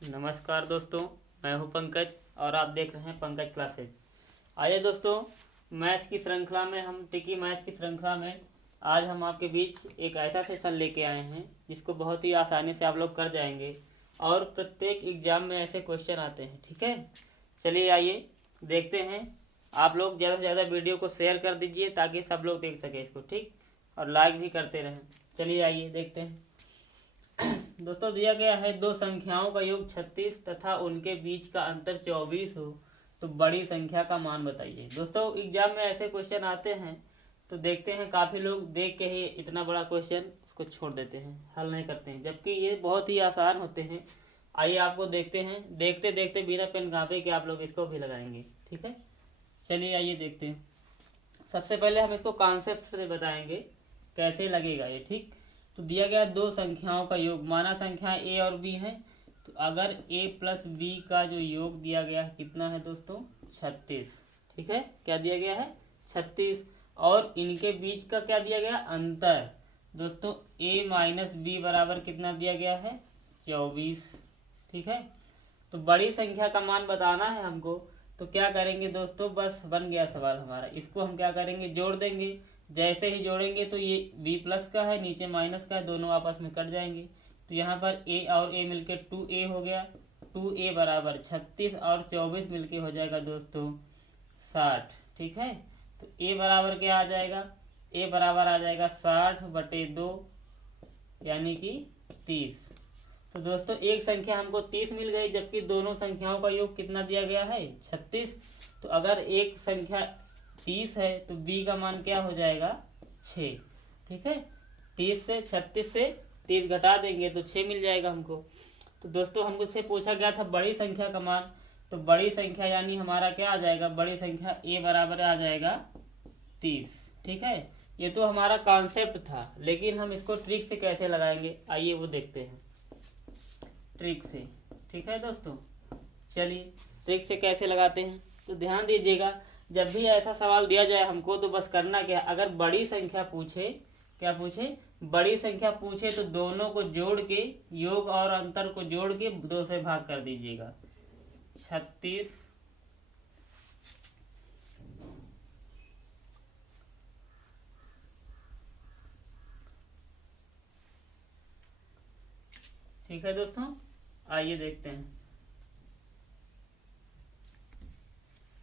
नमस्कार दोस्तों, मैं हूं पंकज और आप देख रहे हैं पंकज क्लासेज। आइए दोस्तों, मैथ की श्रृंखला में हम टिकी मैथ की श्रृंखला में आज हम आपके बीच एक ऐसा सेशन लेके आए हैं जिसको बहुत ही आसानी से आप लोग कर जाएंगे और प्रत्येक एग्जाम में ऐसे क्वेश्चन आते हैं। ठीक है, चलिए आइए देखते हैं। आप लोग ज़्यादा से ज़्यादा वीडियो को शेयर कर दीजिए ताकि सब लोग देख सकें इसको, ठीक, और लाइक भी करते रहें। चलिए आइए देखते हैं। दोस्तों, दिया गया है दो संख्याओं का योग 36 तथा उनके बीच का अंतर 24 हो तो बड़ी संख्या का मान बताइए। दोस्तों, एग्जाम में ऐसे क्वेश्चन आते हैं तो देखते हैं काफ़ी लोग देख के ही इतना बड़ा क्वेश्चन उसको छोड़ देते हैं, हल नहीं करते हैं, जबकि ये बहुत ही आसान होते हैं। आइए आपको देखते हैं, देखते देखते बिना पेन कापी के आप लोग इसको भी लगाएंगे। ठीक है, चलिए आइए देखते हैं। सबसे पहले हम इसको कॉन्सेप्ट से बताएंगे कैसे लगेगा ये। ठीक, तो दिया गया दो संख्याओं का योग, माना संख्या ए और बी है, तो अगर ए प्लस बी का जो योग दिया गया है कितना है दोस्तों, 36। ठीक है, क्या दिया गया है, 36। और इनके बीच का क्या दिया गया, अंतर दोस्तों, ए माइनस बी बराबर कितना दिया गया है, 24। ठीक है, तो बड़ी संख्या का मान बताना है हमको, तो क्या करेंगे दोस्तों, बस बन गया सवाल हमारा। इसको हम क्या करेंगे, जोड़ देंगे। जैसे ही जोड़ेंगे तो ये बी प्लस का है, नीचे माइनस का है, दोनों आपस में कट जाएंगे। तो यहाँ पर ए और ए मिलके 2a हो गया। 2a बराबर 36 और 24 मिलके हो जाएगा दोस्तों 60। ठीक है, तो ए बराबर क्या आ जाएगा, ए बराबर आ जाएगा 60/2 यानी कि 30। तो दोस्तों, एक संख्या हमको 30 मिल गई, जबकि दोनों संख्याओं का योग कितना दिया गया है, 36। तो अगर एक संख्या 30 है तो b का मान क्या हो जाएगा, 6। ठीक है, 30 से 36 से 30 घटा देंगे तो 6 मिल जाएगा हमको। तो दोस्तों, हमको से पूछा गया था बड़ी संख्या का मान, तो बड़ी संख्या यानी हमारा क्या आ जाएगा, बड़ी संख्या a बराबर आ जाएगा 30। ठीक है, ये तो हमारा कॉन्सेप्ट था, लेकिन हम इसको ट्रिक से कैसे लगाएंगे आइए वो देखते हैं, ट्रिक से। ठीक है दोस्तों, चलिए ट्रिक से कैसे लगाते हैं तो ध्यान दीजिएगा। जब भी ऐसा सवाल दिया जाए हमको तो बस करना क्या, अगर बड़ी संख्या पूछे, क्या पूछे, बड़ी संख्या पूछे तो दोनों को जोड़ के, योग और अंतर को जोड़ के 2 से भाग कर दीजिएगा। 36 ठीक है दोस्तों, आइए देखते हैं।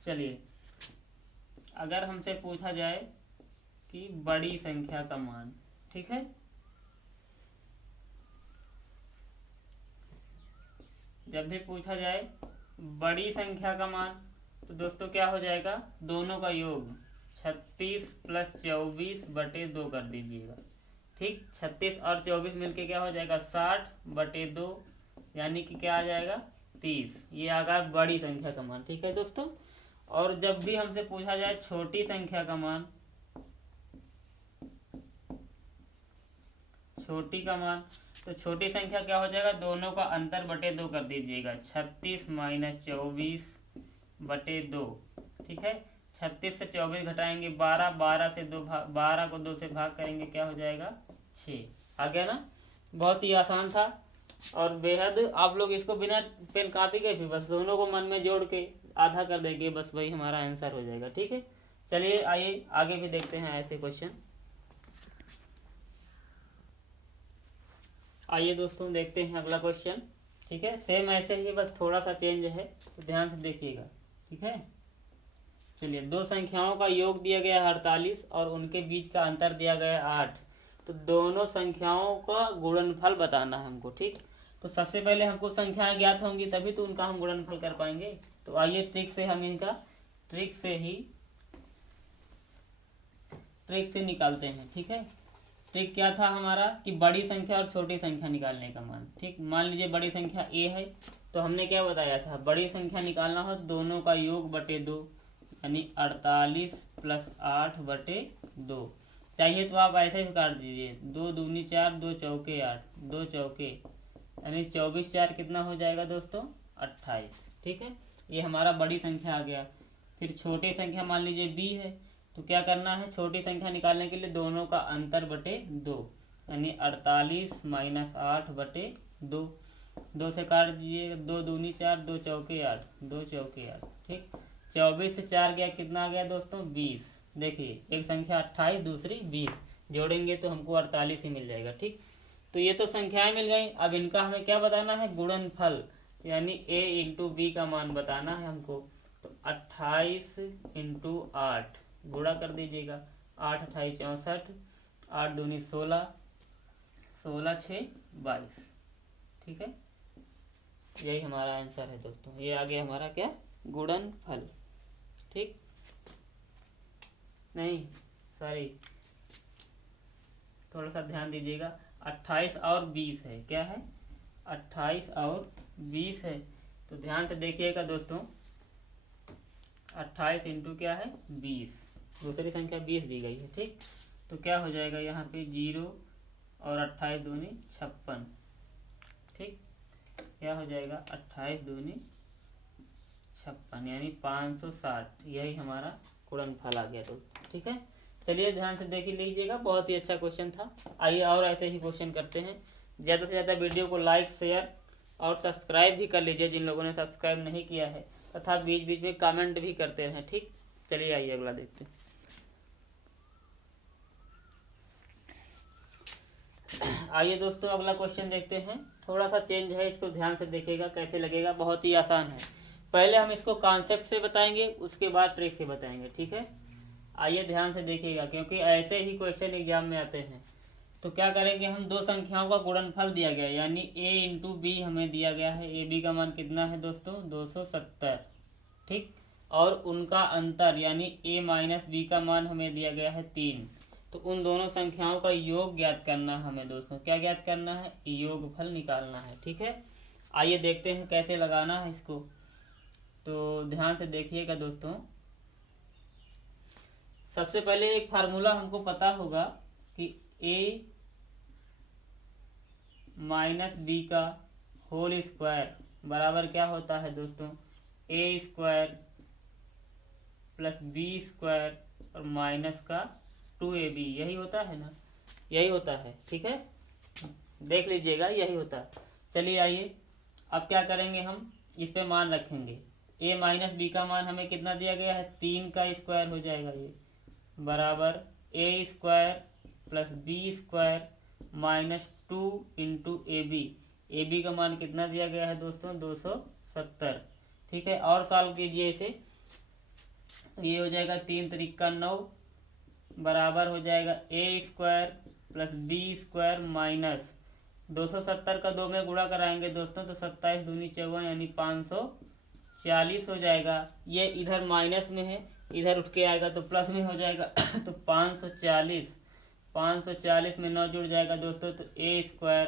चलिए, अगर हमसे पूछा जाए कि बड़ी संख्या का मान, ठीक है, जब भी पूछा जाए बड़ी संख्या का मान तो दोस्तों क्या हो जाएगा, दोनों का योग 36 + 24/2 कर दीजिएगा। ठीक, 36 और 24 मिलके क्या हो जाएगा, 60/2 यानी कि क्या आ जाएगा, 30। ये आ गया बड़ी संख्या का मान। ठीक है दोस्तों, और जब भी हमसे पूछा जाए छोटी संख्या का मान, छोटी का मान, तो छोटी संख्या क्या हो जाएगा, दोनों का अंतर बटे 2 कर दीजिएगा। 36 - 24/2। ठीक है, 36 से 24 घटाएंगे 12, 12 से 2 भाग, 12 को 2 से भाग करेंगे क्या हो जाएगा, 6। आ गया ना, बहुत ही आसान था और बेहद। आप लोग इसको बिना पेन कापी के भी बस दोनों को मन में जोड़ के आधा कर देंगे, बस वही हमारा आंसर हो जाएगा। ठीक है, चलिए आइए आगे भी देखते हैं ऐसे क्वेश्चन। आइए दोस्तों देखते हैं अगला क्वेश्चन। ठीक है, सेम ऐसे ही बस थोड़ा सा चेंज है, तो ध्यान से देखिएगा। ठीक है, चलिए, दो संख्याओं का योग दिया गया है 48 और उनके बीच का अंतर दिया गया है 8। तो दोनों संख्याओं का गुणनफल बताना है हमको। ठीक, तो सबसे पहले हमको संख्याएं ज्ञात होंगी तभी तो उनका हम गुणनफल कर पाएंगे। तो आइए ट्रिक से हम इनका ट्रिक से निकालते हैं। ठीक है, ट्रिक क्या था हमारा कि बड़ी संख्या और छोटी संख्या निकालने का मान। ठीक, मान लीजिए बड़ी संख्या ए है, तो हमने क्या बताया था, बड़ी संख्या निकालना हो दोनों का योग बटे 2 यानी 48 + 8/2। चाहिए तो आप ऐसे भी काट दीजिए, 2 दूनी 4, 2 चौके 8, 2 चौके यानी 24 4 कितना हो जाएगा दोस्तों, 28। ठीक है, ये हमारा बड़ी संख्या आ गया। फिर छोटी संख्या मान लीजिए बी है, तो क्या करना है, छोटी संख्या निकालने के लिए दोनों का अंतर बटे 2 यानी 48 - 8/2। 2 से काट दीजिएगा, 2 दूनी 4, 2 चौके 8, 2 चौके 8। ठीक, 24 से 4 गया, कितना आ गया दोस्तों? 20। देखिए एक संख्या 28, दूसरी 20, जोड़ेंगे तो हमको 48 ही मिल जाएगा। ठीक, तो ये तो संख्याएं मिल गई। अब इनका हमें क्या बताना है? गुणनफल, यानी a इंटू बी का मान बताना है हमको। तो 28 इंटू 8 गुणा कर दीजिएगा, 8 28 64, 8 दूनी 16, 16 6 22। ठीक है, यही हमारा आंसर है दोस्तों। ये आगे हमारा क्या? गुणनफल। ठीक, नहीं सॉरी, थोड़ा सा ध्यान दीजिएगा। 28 और 20 है, क्या है? 28 और 20 है, तो ध्यान से देखिएगा दोस्तों। 28 इंटू क्या है? 20, दूसरी संख्या 20 दी गई है। ठीक, तो क्या हो जाएगा यहाँ पे? 0 और 28 दूनी 56। ठीक, क्या हो जाएगा? 28 दूनी 56 यानी 560। यही हमारा गुणनफल आ गया दोस्तों। ठीक है, चलिए ध्यान से देख लीजिएगा, बहुत ही अच्छा क्वेश्चन था। आइए और ऐसे ही क्वेश्चन करते हैं। ज़्यादा से ज़्यादा वीडियो को लाइक, शेयर और सब्सक्राइब भी कर लीजिए जिन लोगों ने सब्सक्राइब नहीं किया है, तथा बीच बीच में कमेंट भी करते रहें। ठीक, चलिए आइए अगला देखते हैं। आइए दोस्तों अगला क्वेश्चन देखते हैं। थोड़ा सा चेंज है, इसको ध्यान से देखिएगा कैसे लगेगा। बहुत ही आसान है। पहले हम इसको कॉन्सेप्ट से बताएंगे, उसके बाद ट्रिक से बताएंगे। ठीक है, आइए ध्यान से देखिएगा, क्योंकि ऐसे ही क्वेश्चन एग्जाम में आते हैं। तो क्या करेंगे हम? दो संख्याओं का गुणनफल दिया गया है, यानी a इंटू बी हमें दिया गया है। ए बी का मान कितना है दोस्तों? 270। ठीक, और उनका अंतर यानी a माइनस बी का मान हमें दिया गया है 3। तो उन दोनों संख्याओं का योग ज्ञात करना है हमें दोस्तों। क्या ज्ञात करना है? योगफल निकालना है। ठीक है, आइए देखते हैं कैसे लगाना है इसको। तो ध्यान से देखिएगा दोस्तों। सबसे पहले एक फार्मूला हमको पता होगा कि a माइनस बी का होल स्क्वायर बराबर क्या होता है दोस्तों? a square plus b square और माइनस का 2ab, यही होता है ना? यही होता है। ठीक है, देख लीजिएगा, यही होता है। चलिए आइए अब क्या करेंगे हम? इस पे मान रखेंगे। a माइनस बी का मान हमें कितना दिया गया है? 3 का स्क्वायर हो जाएगा ये, बराबर a square plus b square minus 2 into a b का मान कितना दिया गया है दोस्तों? 270। ठीक है, और सॉल्व कीजिए इसे। ये हो जाएगा 3 त्रिका 9, बराबर हो जाएगा a square plus b square minus 270 का 2 में गुणा कराएंगे दोस्तों, तो 27 दूनी 54 यानी 540 हो जाएगा। ये इधर माइनस में है, इधर उठ के आएगा तो प्लस में हो जाएगा। तो 540 में 9 जुड़ जाएगा दोस्तों, तो a square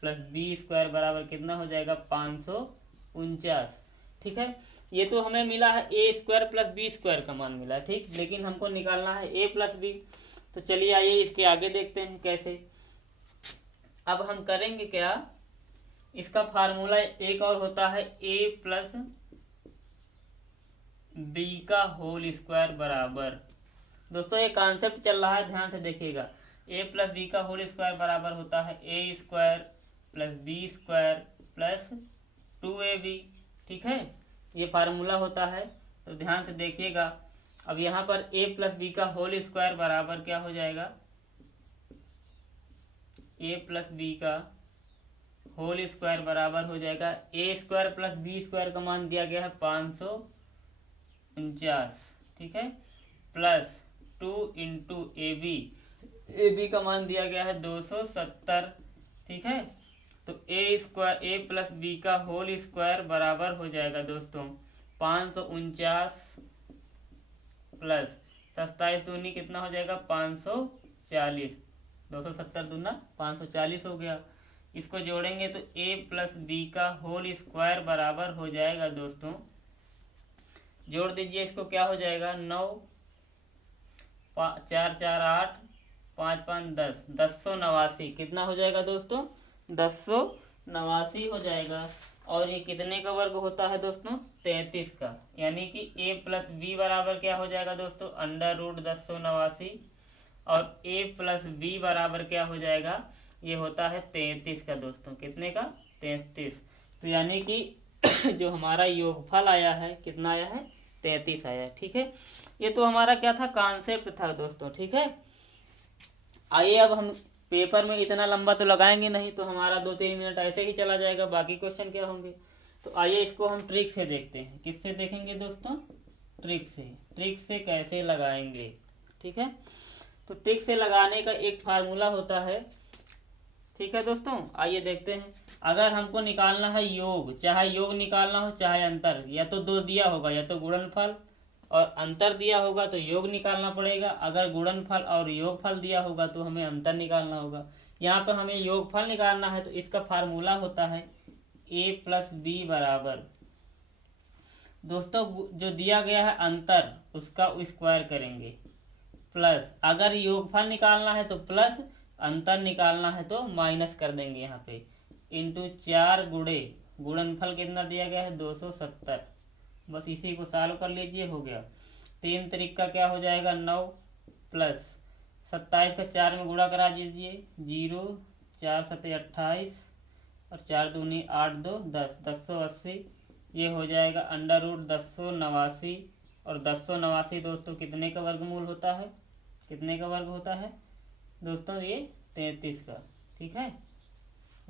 plus b square बराबर कितना हो जाएगा? 549। ठीक है, ये तो हमें मिला है a square plus b square का मान मिला है। ठीक, लेकिन हमको निकालना है a प्लस बी। तो चलिए आइए इसके आगे देखते हैं कैसे। अब हम करेंगे क्या? इसका फार्मूला एक और होता है a प्लस बी का होल स्क्वायर बराबर। दोस्तों ये कॉन्सेप्ट चल रहा है, ध्यान से देखिएगा। a प्लस बी का होल स्क्वायर बराबर होता है a square plus b square plus 2ab। ठीक है, ये फार्मूला होता है, तो ध्यान से देखिएगा। अब यहाँ पर a प्लस बी का होल स्क्वायर बराबर क्या हो जाएगा? a प्लस बी का होल स्क्वायर बराबर हो जाएगा a square plus b square का मान दिया गया है 549। ठीक है, प्लस 2 इंटू ए बी का मान दिया गया है 270। ठीक है, तो a square a plus b का होल स्क्वायर बराबर हो जाएगा दोस्तों 549 प्लस 27 दूनी कितना हो जाएगा? 540। 270 दूना 540 हो गया। इसको जोड़ेंगे तो a प्लस बी का होल स्क्वायर बराबर हो जाएगा दोस्तों, जोड़ दीजिए इसको, क्या हो जाएगा? 9 4 4 8 5 5 10, 1089। कितना हो जाएगा दोस्तों? 1089 हो जाएगा। और ये कितने का वर्ग होता है दोस्तों? 33 का। यानी कि a प्लस बी बराबर क्या हो जाएगा दोस्तों? Under root 1089। और a प्लस बी बराबर क्या हो जाएगा? ये होता है 33 का दोस्तों। कितने का? 33। तो यानी कि जो हमारा योगफल आया है कितना आया है, 33 आया है। ठीक है, ये तो हमारा क्या था, कॉन्सेप्ट था दोस्तों। ठीक है, आइए अब हम पेपर में इतना लंबा तो लगाएंगे नहीं, तो हमारा 2-3 मिनट ऐसे ही चला जाएगा, बाकी क्वेश्चन क्या होंगे। तो आइए इसको हम ट्रिक से देखते हैं। किससे देखेंगे दोस्तों, ट्रिक से। ट्रिक से कैसे लगाएंगे, ठीक है। तो ट्रिक से लगाने का एक फार्मूला होता है। ठीक है दोस्तों, आइए देखते हैं। अगर हमको निकालना है योग, चाहे योग निकालना हो चाहे अंतर, या तो दो दिया होगा या तो गुणनफल, और अंतर दिया होगा तो योग निकालना पड़ेगा। अगर गुणनफल और योगफल दिया होगा तो हमें अंतर निकालना होगा। यहाँ पर हमें योगफल निकालना है तो इसका फार्मूला होता है a+b बराबर, दोस्तों जो दिया गया है अंतर उसका स्क्वायर करेंगे, प्लस अगर योगफल निकालना है तो प्लस, अंतर निकालना है तो माइनस कर देंगे यहाँ पे, इंटू 4 गुणे गुणनफल कितना दिया गया है 270। बस इसी को सॉल्व कर लीजिए, हो गया। 3 तरीक का क्या हो जाएगा 9, प्लस 27 का 4 में गुणा करा दीजिए, 0, 4 7 28 और 4 दूनी 8 2 10, 1080। ये हो जाएगा √1089, और 1089 दोस्तों कितने का वर्गमूल होता है, कितने का वर्ग होता है दोस्तों, ये 33 का। ठीक है,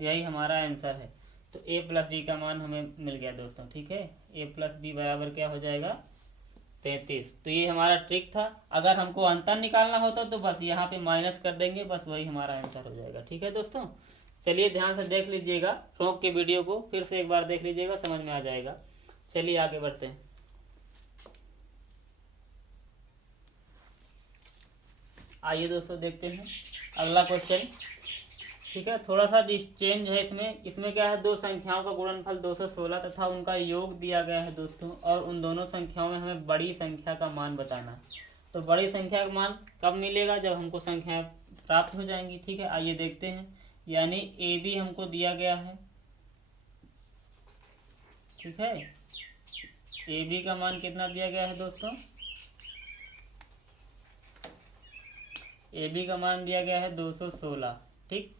यही हमारा आंसर है। तो a+b का मान हमें मिल गया दोस्तों। ठीक है, a+b बराबर क्या हो जाएगा 33। तो ये हमारा ट्रिक था। अगर हमको अंतर निकालना होता तो बस यहाँ पे माइनस कर देंगे, बस वही हमारा आंसर हो जाएगा। ठीक है दोस्तों, चलिए ध्यान से देख लीजिएगा, रोक के वीडियो को फिर से एक बार देख लीजिएगा, समझ में आ जाएगा। चलिए आगे बढ़ते हैं। आइए दोस्तों देखते हैं अगला क्वेश्चन। ठीक है, थोड़ा सा चेंज है इसमें। इसमें क्या है, दो संख्याओं का गुणनफल 216 तथा उनका योग दिया गया है दोस्तों, और उन दोनों संख्याओं में हमें बड़ी संख्या का मान बताना है। तो बड़ी संख्या का मान कब मिलेगा, जब हमको संख्या प्राप्त हो जाएंगी। ठीक है, आइए देखते हैं। यानी ए बी हमको दिया गया है। ठीक है, ए बी का मान कितना दिया गया है दोस्तों, ए बी का मान दिया गया है 216। ठीक,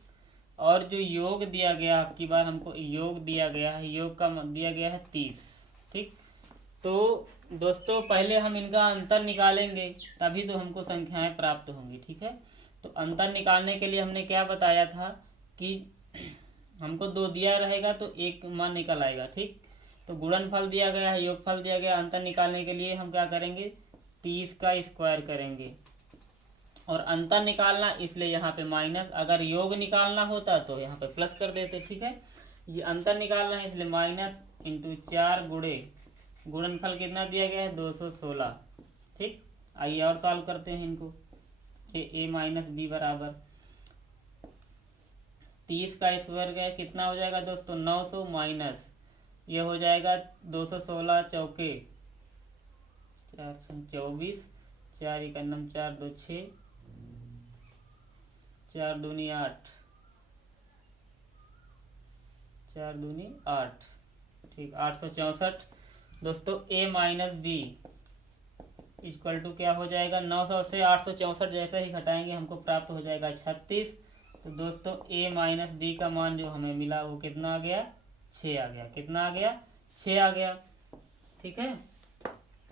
और जो योग दिया गया, आपकी बार हमको योग दिया गया है, योग का दिया गया है 30। ठीक, तो दोस्तों पहले हम इनका अंतर निकालेंगे, तभी तो हमको संख्याएं प्राप्त होंगी। ठीक है, तो अंतर निकालने के लिए हमने क्या बताया था कि हमको दो दिया रहेगा तो एक मान निकल आएगा। ठीक, तो गुणनफल दिया गया है, योगफल दिया गया, अंतर निकालने के लिए हम क्या करेंगे, 30 का स्क्वायर करेंगे, और अंतर निकालना इसलिए यहाँ पे माइनस, अगर योग निकालना होता तो यहाँ पे प्लस कर देते। ठीक है, ये अंतर निकालना है इसलिए माइनस, इंटू 4 गुणे गुणनफल कितना दिया गया है 216। ठीक, आइए और सॉल्व करते हैं इनको। a-b बराबर 30 का स्क्वायर है, कितना हो जाएगा दोस्तों 900, माइनस ये हो जाएगा 216 चौके 424, 4 1 4 2 6, 4 दूनी 8, 4 दूनी 8। ठीक, 864 दोस्तों। a-b इक्वल टू क्या हो जाएगा, 900 से 864 जैसे ही घटाएंगे हमको प्राप्त हो जाएगा 36। तो दोस्तों a-b का मान जो हमें मिला वो कितना आ गया, 6 आ गया। कितना आ गया, 6 आ गया। ठीक है,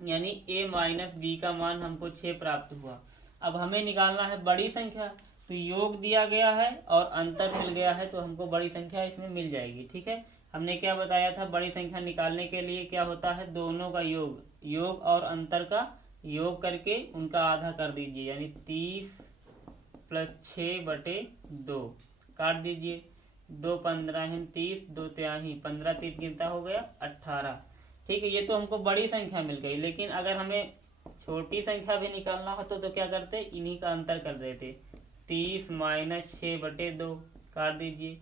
यानी a-b का मान हमको 6 प्राप्त हुआ। अब हमें निकालना है बड़ी संख्या, तो योग दिया गया है और अंतर मिल गया है, तो हमको बड़ी संख्या इसमें मिल जाएगी। ठीक है, हमने क्या बताया था, बड़ी संख्या निकालने के लिए क्या होता है, दोनों का योग, योग और अंतर का योग करके उनका आधा कर दीजिए, यानी 30 + 6/2 काट दीजिए। 2 15 30, 2 तिहाई 15, 3 गिनता हो गया 18। ठीक है, ये तो हमको बड़ी संख्या मिल गई, लेकिन अगर हमें छोटी संख्या भी निकालना हो तो क्या करते, इन्हीं का अंतर कर देते। 30 - 6/2 काट दीजिए।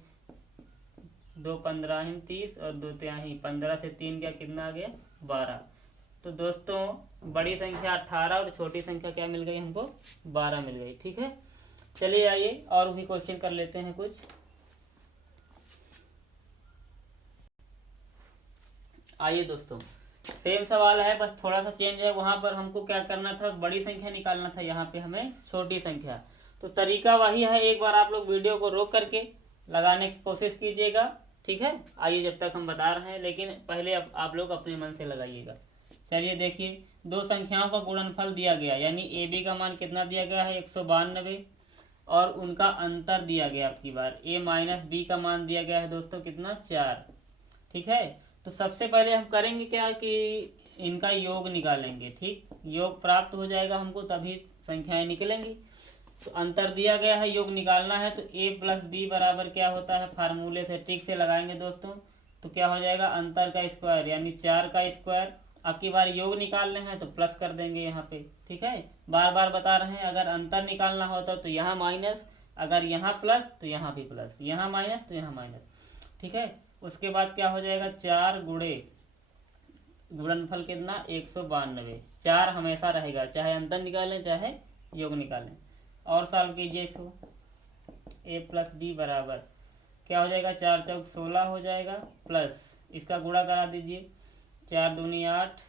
2 15 30 और 2 तिहाई 15 से 3 गया, कितना आ गया 12। तो दोस्तों बड़ी संख्या 18 और छोटी संख्या क्या मिल गई हमको, 12 मिल गई। ठीक है, चलिए आइए और भी क्वेश्चन कर लेते हैं कुछ। आइए दोस्तों, सेम सवाल है, बस थोड़ा सा चेंज है। वहाँ पर हमको क्या करना था, बड़ी संख्या निकालना था, यहाँ पे हमें छोटी संख्या। तो तरीका वही है, एक बार आप लोग वीडियो को रोक करके लगाने की कोशिश कीजिएगा। ठीक है। आइए जब तक हम बता रहे हैं, लेकिन पहले आप लोग अपने मन से लगाइएगा। चलिए देखिए, दो संख्याओं का गुणनफल दिया गया, यानी ए बी का मान कितना दिया गया है 192, और उनका अंतर दिया गया आपकी बार ए माइनस बी का मान दिया गया है दोस्तों कितना 4, ठीक है। तो सबसे पहले हम करेंगे क्या कि इनका योग निकालेंगे, ठीक। योग प्राप्त हो जाएगा हमको तभी संख्याएं निकलेंगी। तो अंतर दिया गया है, योग निकालना है, तो a प्लस बी बराबर क्या होता है, फार्मूले से ट्रिक से लगाएंगे दोस्तों। तो क्या हो जाएगा, अंतर का स्क्वायर यानी 4 का स्क्वायर। आपकी बार योग निकालने हैं तो प्लस कर देंगे यहाँ पे, ठीक है। बार बार बता रहे हैं, अगर अंतर निकालना होता तो यहाँ माइनस, अगर यहाँ प्लस तो यहाँ भी प्लस, यहाँ माइनस तो यहाँ माइनस, ठीक है। उसके बाद क्या हो जाएगा, 4 गुणे गुणनफल कितना 192, 4 हमेशा रहेगा, चाहे अंतर निकालें चाहे योग निकालें। और सॉल्व कीजिए इसको, ए प्लस बी बराबर क्या हो जाएगा, 4 चौक 16 हो जाएगा, प्लस इसका गुणा करा दीजिए, 4 दूनी 8,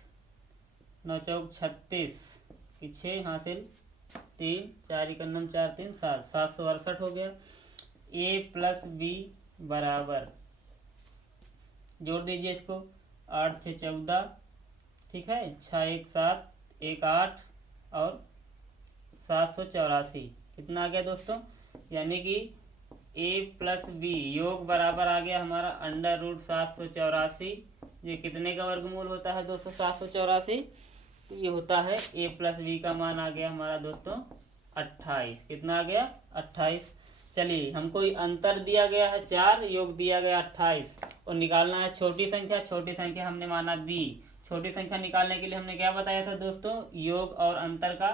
9 चौक 36, 6 हासिल 3, 4 इकन्नम 4 3 7, 768 हो गया। ए प्लस बी बराबर जोड़ दीजिए इसको, 8 से 14, ठीक है, 6 1 7 1 8 और 784 कितना आ गया दोस्तों, यानी कि a प्लस बी योग बराबर आ गया हमारा अंडर रूट 784। ये कितने का वर्गमूल होता है दोस्तों 784, तो ये होता है a प्लस बी का मान आ गया हमारा दोस्तों 28। कितना आ गया 28। चलिए हमको अंतर दिया गया है 4, योग दिया गया 28, और निकालना है छोटी संख्या। छोटी संख्या हमने माना b। छोटी संख्या निकालने के लिए हमने क्या बताया था दोस्तों, योग और अंतर का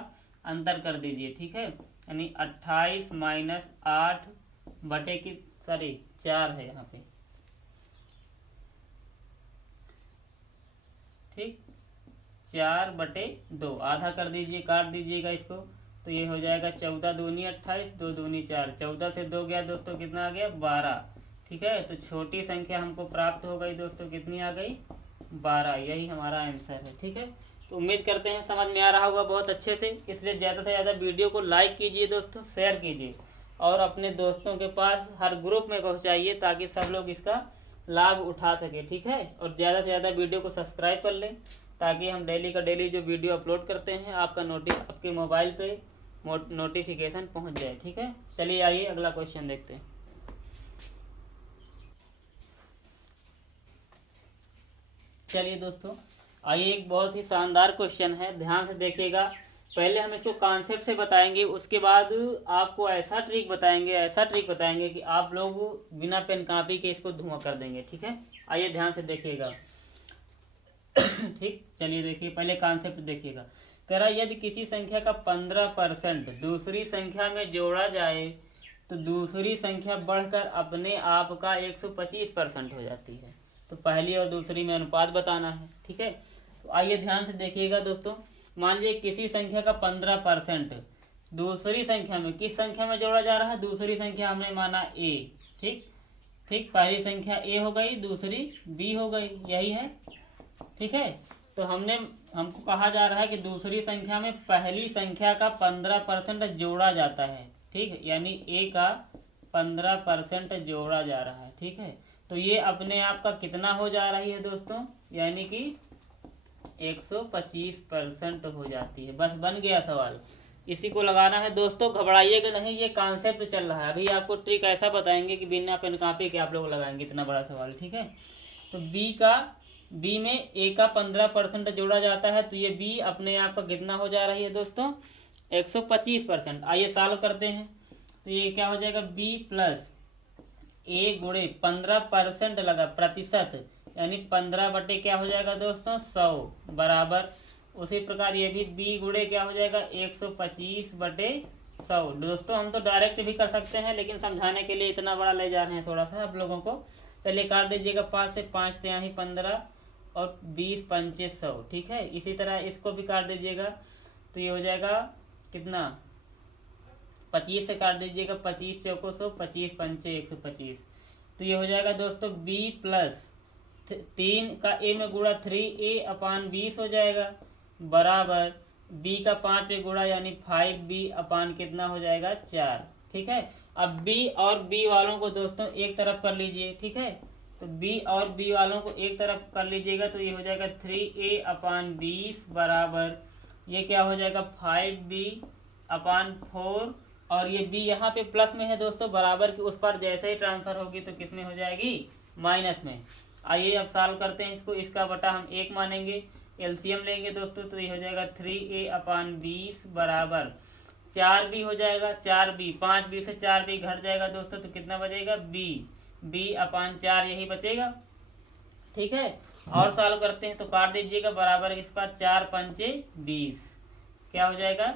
अंतर कर दीजिए, ठीक है। यानी 28 माइनस 8 बटे की 4 है यहाँ पे, ठीक, 4 बटे 2 आधा कर दीजिए, काट दीजिएगा इसको, तो ये हो जाएगा 14 दूनी 28, 2 दूनी 4, 14 से 2 गया दोस्तों, कितना आ गया 12, ठीक है। तो छोटी संख्या हमको प्राप्त हो गई दोस्तों, कितनी आ गई 12, यही हमारा आंसर है, ठीक है। तो उम्मीद करते हैं समझ में आ रहा होगा बहुत अच्छे से, इसलिए ज़्यादा से ज़्यादा वीडियो को लाइक कीजिए दोस्तों, शेयर कीजिए और अपने दोस्तों के पास हर ग्रुप में पहुंचाइए ताकि सब लोग इसका लाभ उठा सके, ठीक है। और ज़्यादा से ज़्यादा वीडियो को सब्सक्राइब कर लें ताकि हम डेली का डेली जो वीडियो अपलोड करते हैं आपका आपके मोबाइल पे नोटिफिकेशन पहुंच जाए, ठीक है। चलिए आइए अगला क्वेश्चन देखते हैं। चलिए दोस्तों, आइए एक बहुत ही शानदार क्वेश्चन है, ध्यान से देखिएगा। पहले हम इसको कॉन्सेप्ट से बताएंगे, उसके बाद आपको ऐसा ट्रिक बताएंगे कि आप लोग बिना पेन कॉपी के इसको धुआं कर देंगे, ठीक है। आइए ध्यान से देखिएगा ठीक, चलिए देखिए पहले कॉन्सेप्ट देखिएगा। कह रहा यदि किसी संख्या का 15% दूसरी संख्या में जोड़ा जाए तो दूसरी संख्या बढ़कर अपने आप का 125% हो जाती है। तो पहली और दूसरी में अनुपात बताना है, ठीक है। तो आइए ध्यान से देखिएगा दोस्तों, मान लीजिए किसी संख्या का 15% दूसरी संख्या में, किस संख्या में जोड़ा जा रहा है, दूसरी संख्या हमने माना a, ठीक, पहली संख्या a हो गई, दूसरी b हो गई, यही है, ठीक है। तो हमको कहा जा रहा है कि दूसरी संख्या में पहली संख्या का 15% जोड़ा जाता है, ठीक, यानी a का 15% जोड़ा जा रहा है, ठीक है। तो ये अपने आप का कितना हो जा रही है दोस्तों, यानी कि 125% हो जाती है। बस बन गया सवाल, इसी को लगाना है दोस्तों, घबराइएगा नहीं, ये कॉन्सेप्ट चल रहा है। अभी आपको ट्रिक ऐसा बताएंगे कि बिना पेन कॉपी के आप लोग लगाएंगे इतना बड़ा सवाल, ठीक है। तो बी में a का 15% जोड़ा जाता है, तो ये b अपने आप का कितना हो जा रही है दोस्तों 125%। आइए सॉल्व करते हैं, तो ये क्या हो जाएगा b प्लस a गुणे 15% लगा प्रतिशत, यानी 15 बटे क्या हो जाएगा दोस्तों 100 बराबर, उसी प्रकार ये भी b गुणे क्या हो जाएगा 125 बटे 100। दोस्तों हम तो डायरेक्ट भी कर सकते हैं, लेकिन समझाने के लिए इतना बड़ा ले जा रहे हैं थोड़ा सा आप लोगों को। चलिए काट दीजिएगा, 5 से 5 तो यहाँ ही 15 और 20 पंचे 100, ठीक है। इसी तरह इसको भी काट दीजिएगा, तो ये हो जाएगा कितना 25 से काट दीजिएगा, 25 चौको 100, 25 पंचे 125, तो ये हो जाएगा दोस्तों b प्लस 3 का a में गुणा 3a अपान 20 हो जाएगा बराबर b का 5 पे गुणा यानी 5b अपान कितना हो जाएगा 4, ठीक है। अब b और b वालों को दोस्तों एक तरफ कर लीजिए, ठीक है। तो बी और बी वालों को एक तरफ कर लीजिएगा, तो ये हो जाएगा 3a/20 बराबर, ये क्या हो जाएगा 5b/4, और ये b यहाँ पे प्लस में है दोस्तों, बराबर की उस पर जैसे ही ट्रांसफर होगी तो किस में हो जाएगी, माइनस में। आइए अब सॉल्व करते हैं इसको, इसका बटा हम 1 मानेंगे, एलसीएम लेंगे दोस्तों, तो ये हो जाएगा 3a/20 बराबर 4b हो जाएगा, 4b, 5b से 4b घट जाएगा दोस्तों, तो कितना बचेगा b/4 यही बचेगा। ठीक है, और सॉल्व करते हैं तो काट दीजिएगा, बराबर इसका 4×5 = 20, क्या हो जाएगा,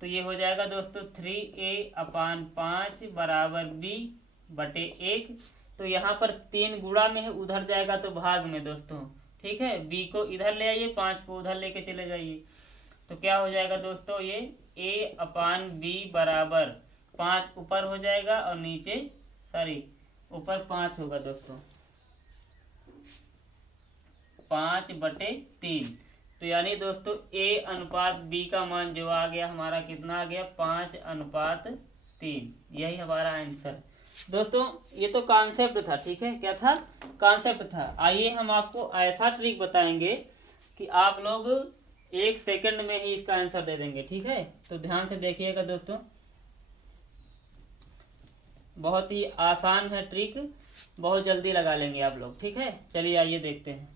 तो ये हो जाएगा दोस्तों 3a/5 बराबर b/1। तो यहाँ पर 3 गुणा में है, उधर जाएगा तो भाग में दोस्तों। ठीक है, b को इधर ले आइए, 5 को उधर लेके चले जाइए, तो क्या हो जाएगा दोस्तों, ये a/b बराबर 5 ऊपर हो जाएगा और नीचे ऊपर 5 होगा दोस्तों, 5/3। तो यानी दोस्तों a/b का मान जो आ गया हमारा, कितना आ गया 5/3, यही हमारा आंसर दोस्तों। ये तो कॉन्सेप्ट था, ठीक है, क्या था, कॉन्सेप्ट था। आइए हम आपको ऐसा ट्रिक बताएंगे कि आप लोग 1 सेकंड में ही इसका आंसर दे देंगे। ठीक है, तो ध्यान से देखिएगा दोस्तों, बहुत ही आसान है ट्रिक, बहुत जल्दी लगा लेंगे आप लोग। ठीक है, चलिए आइए देखते हैं।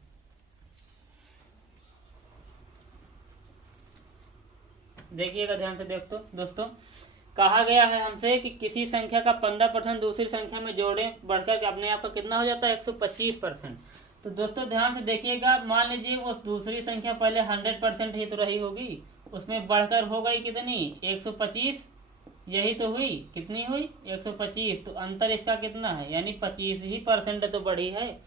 देखिएगा ध्यान से दोस्तों, कहा गया है हमसे कि किसी संख्या का 15% दूसरी संख्या में जोड़ें, बढ़कर के अपने आप का कितना हो जाता है 125%। तो दोस्तों ध्यान से देखिएगा, मान लीजिए वो दूसरी संख्या पहले 100% ही तो रही होगी, उसमें बढ़कर हो गई कितनी 125, यही तो हुई, कितनी हुई 125, तो अंतर इसका कितना है, यानी 25% तो बढ़ी है,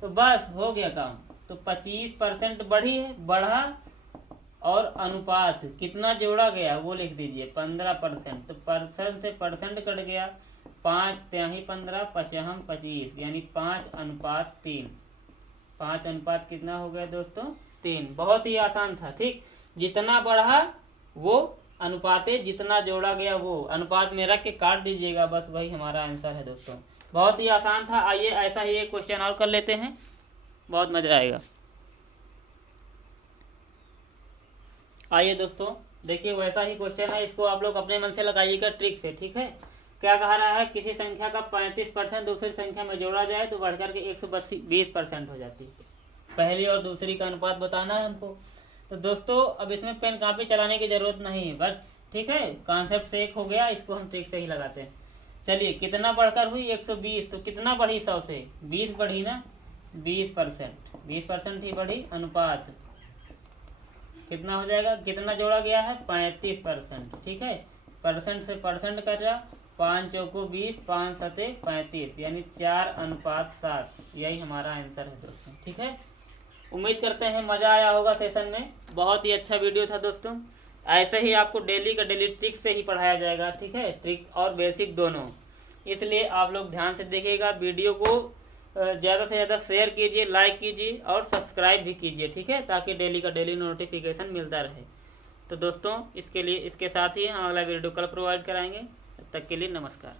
तो बस हो गया काम। तो 25% बढ़ी है, बढ़ा, और अनुपात कितना जोड़ा गया वो लिख दीजिए 15%, तो परसेंट से परसेंट कट गया, 5 × 15 = 25, यानी 5:3। 5 कितना हो गया दोस्तों 3। बहुत ही आसान था। ठीक, जितना बढ़ा वो अनुपाते, जितना जोड़ा गया वो अनुपात में रख के काट दीजिएगा, बस वही हमारा आंसर है दोस्तों। बहुत ही आसान था। आइए ऐसा ही एक क्वेश्चन और कर लेते हैं, बहुत मजा आएगा। आइए दोस्तों देखिए, वैसा ही क्वेश्चन है, इसको आप लोग अपने मन से लगाइएगा ट्रिक से। ठीक है, क्या कह रहा है, किसी संख्या का 35% दूसरी संख्या में जोड़ा जाए तो बढ़कर के 120% हो जाती है। पहली और दूसरी का अनुपात बताना है हमको। तो दोस्तों अब इसमें पेन कापी चलाने की जरूरत नहीं है, बस ठीक है, कॉन्सेप्ट से एक हो गया, इसको हम ट्रिक से ही लगाते हैं। चलिए, कितना बढ़कर हुई 120, तो कितना बढ़ी 100 से 20 बढ़ी ना, 20% ही बढ़ी। अनुपात कितना हो जाएगा, कितना जोड़ा गया है 35%। ठीक है, परसेंट से परसेंट कर रहा, 5 चौको 20, 5 सते 35, यानी 4:7, यही हमारा आंसर है दोस्तों। ठीक है, उम्मीद करते हैं मज़ा आया होगा सेशन में। बहुत ही अच्छा वीडियो था दोस्तों। ऐसे ही आपको डेली का डेली ट्रिक से ही पढ़ाया जाएगा। ठीक है, ट्रिक और बेसिक दोनों, इसलिए आप लोग ध्यान से देखिएगा। वीडियो को ज़्यादा से ज़्यादा शेयर कीजिए, लाइक कीजिए और सब्सक्राइब भी कीजिए। ठीक है, ताकि डेली का डेली नोटिफिकेशन मिलता रहे। तो दोस्तों इसके साथ ही हम अगला वीडियो कल प्रोवाइड कराएंगे। तब तक के लिए नमस्कार।